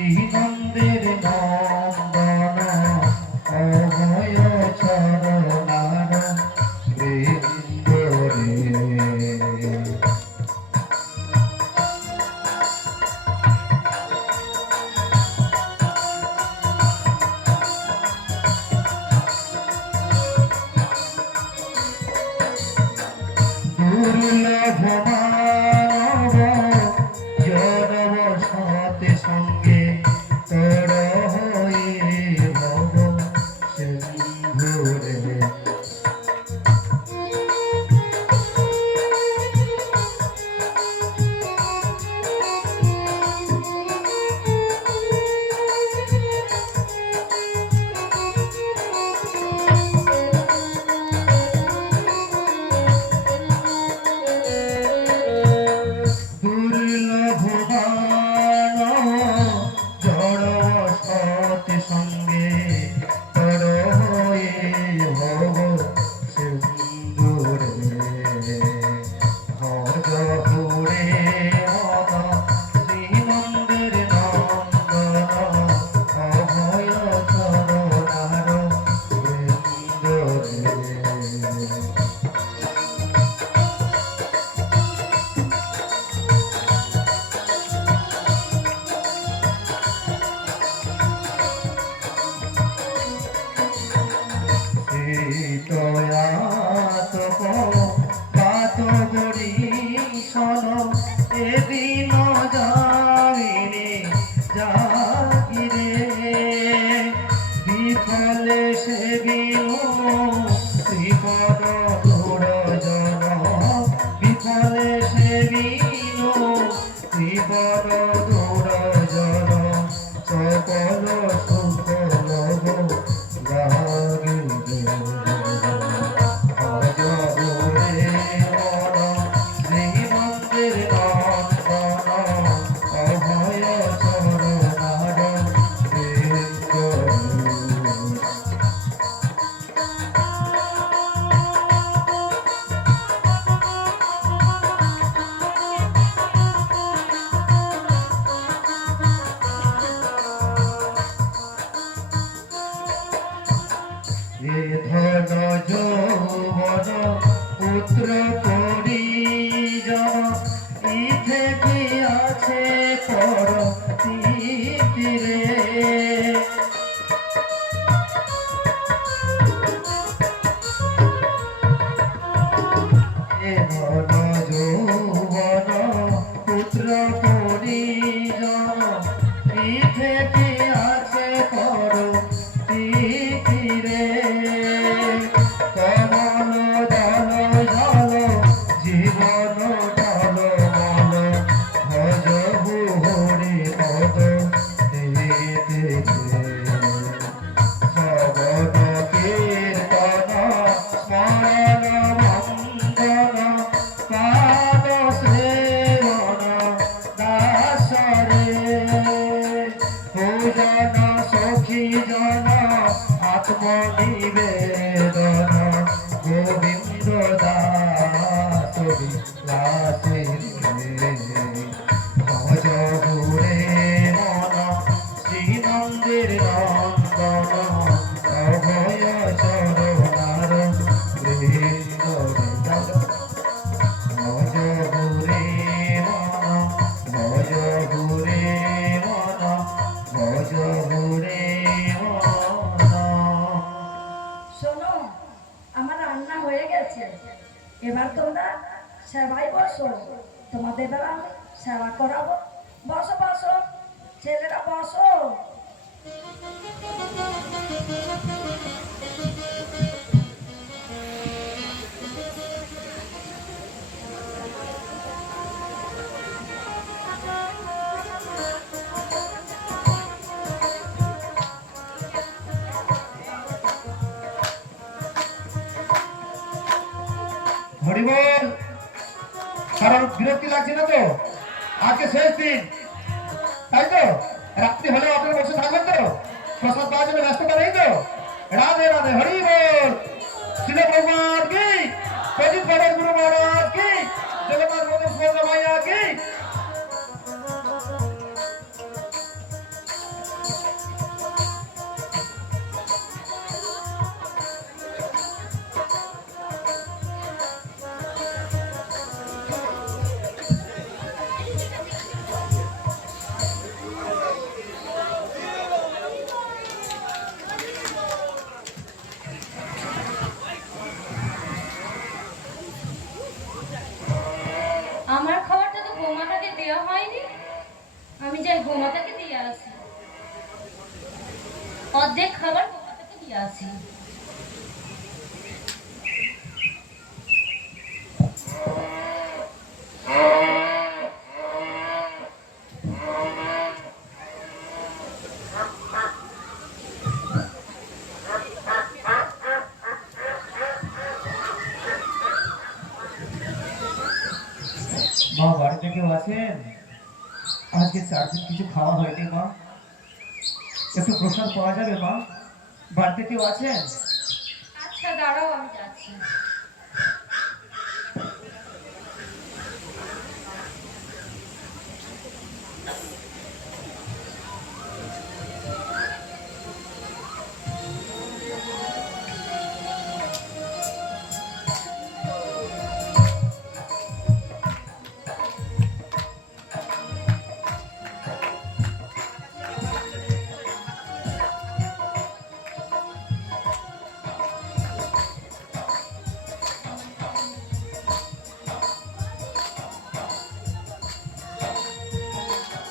hai hai ঘোড়া se parou do বড় পুত্র পরিজন ইথে কি আছে পর তীরে পুত্র সেবা করাবো বসো বসো ছেলেরা বসো হরিবল কারণ বিরক্তি লাগছে না তো? আজকে শেষ দিন তাই তো রাত্রি হলেও আপনার বসে থাকবেন তো প্রসাদ পাওয়ার জন্য ব্যস্ততা নেই তো রাধে রাধে হরি বল শিল প্রভুমার কি প্রদীপ মা বাড়িতে কেউ আছেন আজকে চার দিন কিছু খাওয়া হয়নি মা। একটু প্রসাদ পাওয়া যাবে মা? বাড়িতে কেউ আছেন? আচ্ছা দাঁড়াও, আমি যাচ্ছি।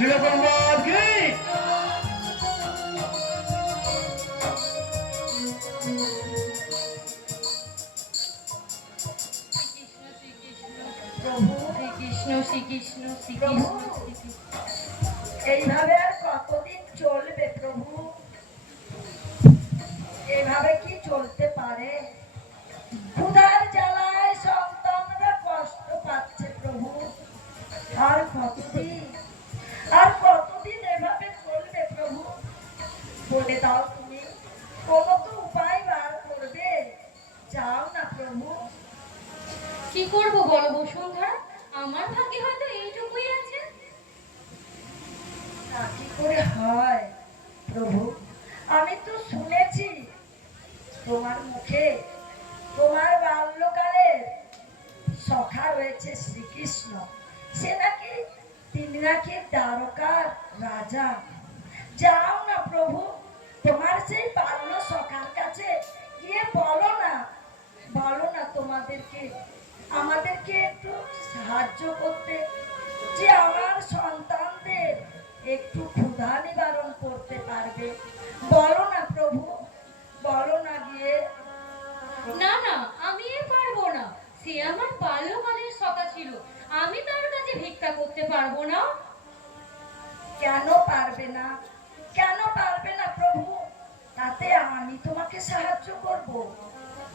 শ্রীরকম কি শ্রীকৃষ্ণ শ্রীকৃষ্ণ শ্রীকৃষ্ণ শ্রীকৃষ্ণ। এইভাবে আর কতদিন চলবে প্রভু? এভাবে কি চলতে পারে? ক্ষুধার জ্বালায় সন্তানরা কষ্ট পাচ্ছে প্রভু। আর কতদিন? বলে দাও তুমি। কোনো তো উপায় বার করবে। যাও না প্রভু। কি করব বলো বসুন্ধরা? আমার ভাগ্যে হয়তো এইটুকুই আছে। তা কি করে হয় প্রভু? আমি তো শুনেছি তোমার মুখে তোমার বাল্যকালে সখা রয়েছে শ্রীকৃষ্ণ। সে নাকি তিনি নাকি দ্বারকার রাজা। যাও না প্রভু। তোমার সেই বাল্য সখার কাছে। গিয়ে বলো না বলো না তোমাদেরকে আমাদেরকে একটু সাহায্য করতে যে আমার সন্তানদের একটু ক্ষুধা নিবারণ করতে পারবে। বলো না প্রভু বলো না গিয়ে। না না আমি পারব না। সে আমার বাল্যকালের সখা ছিল। আমি তার কাছে ভিক্ষা করতে পারব না। কেন পারবে না? তাতে আমি তোমাকে সাহায্য করব।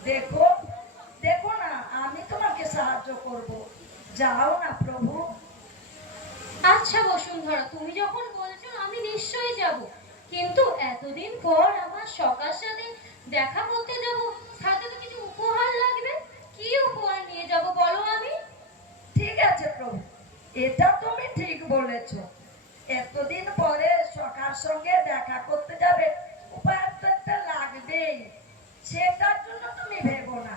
দেখো দেখো না, আমি তোমাকে সাহায্য করব। যাও না, প্রভু। আচ্ছা বসুন্ধরা, তুমি যখন বলছো, আমি নিশ্চয়ই যাব। কিন্তু এতদিন পর আমার সকার সাথে দেখা করতে যাব সাথে তো কিছু উপহার লাগবে কি উপহার নিয়ে যাব বলো আমি ঠিক আছে প্রভু এটা তুমি ঠিক বলেছ এতদিন পরে সকার সঙ্গে দেখা করতে যাবে উপায় তো একটা লাগবেই সেটার জন্য তুমি ভেবো না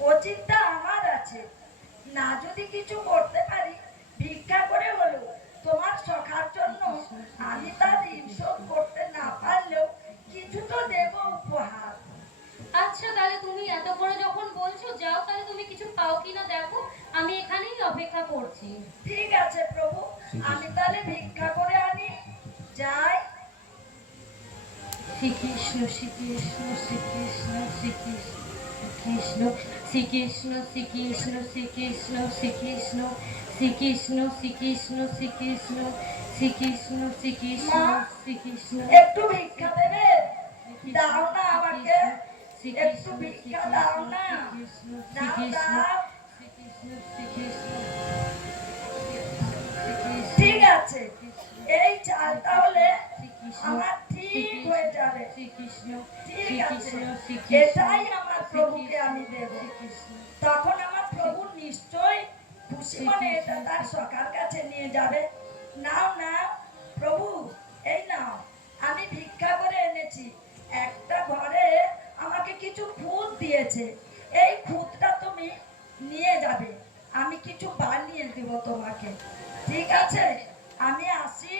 ও চিন্তা আমার আছে না যদি কিছু করতে পারি? ভিক্ষা করে হলো তোমার সখার জন্য আমি তার ঋণ শোধ করতে না পারলেও কিছু তো দেব উপহার। আচ্ছা তাহলে তুমি এত করে যখন বলছো যাও তাহলে তুমি কিছু পাও কিনা দেখো আমি এখানেই অপেক্ষা করছি। ঠিক আছে প্রভু আমি তাহলে ভিক্ষা করে আনি। যাই। শ্রীকৃষ্ণ শ্রীকৃষ্ণ শ্রীকৃষ্ণ শ্রীকৃষ্ণ। কৃষ্ণ শ্রীকৃষ্ণ শ্রীকৃষ্ণ শ্রীকৃষ্ণ শ্রীকৃষ্ণ শ্রীকৃষ্ণ শ্রীকৃষ্ণ শ্রীকৃষ্ণ শ্রীকৃষ্ণ শ্রীকৃষ্ণ একটু ভিক্ষা দেবে দাও না আমাকে একটু ভিক্ষা দাও না দাও দাও ঠিক আছে এই চাল তাহলে আমার ঠিক হয়ে যাবে ঠিক আছে এটাই আমার প্রভুকে আমি দেব। তখন আমার প্রভু নিশ্চয় খুশি মনে এটা তার সকার কাছে নিয়ে যাবে। নাও নাও প্রভু এই নাও আমি ভিক্ষা করে এনেছি। একটা ঘরে আমাকে কিছু খুদ দিয়েছে। এই খুদটা তুমি নিয়ে যাবে। আমি কিছু বানিয়ে দেব তোমাকে। ঠিক আছে? আমি আসি।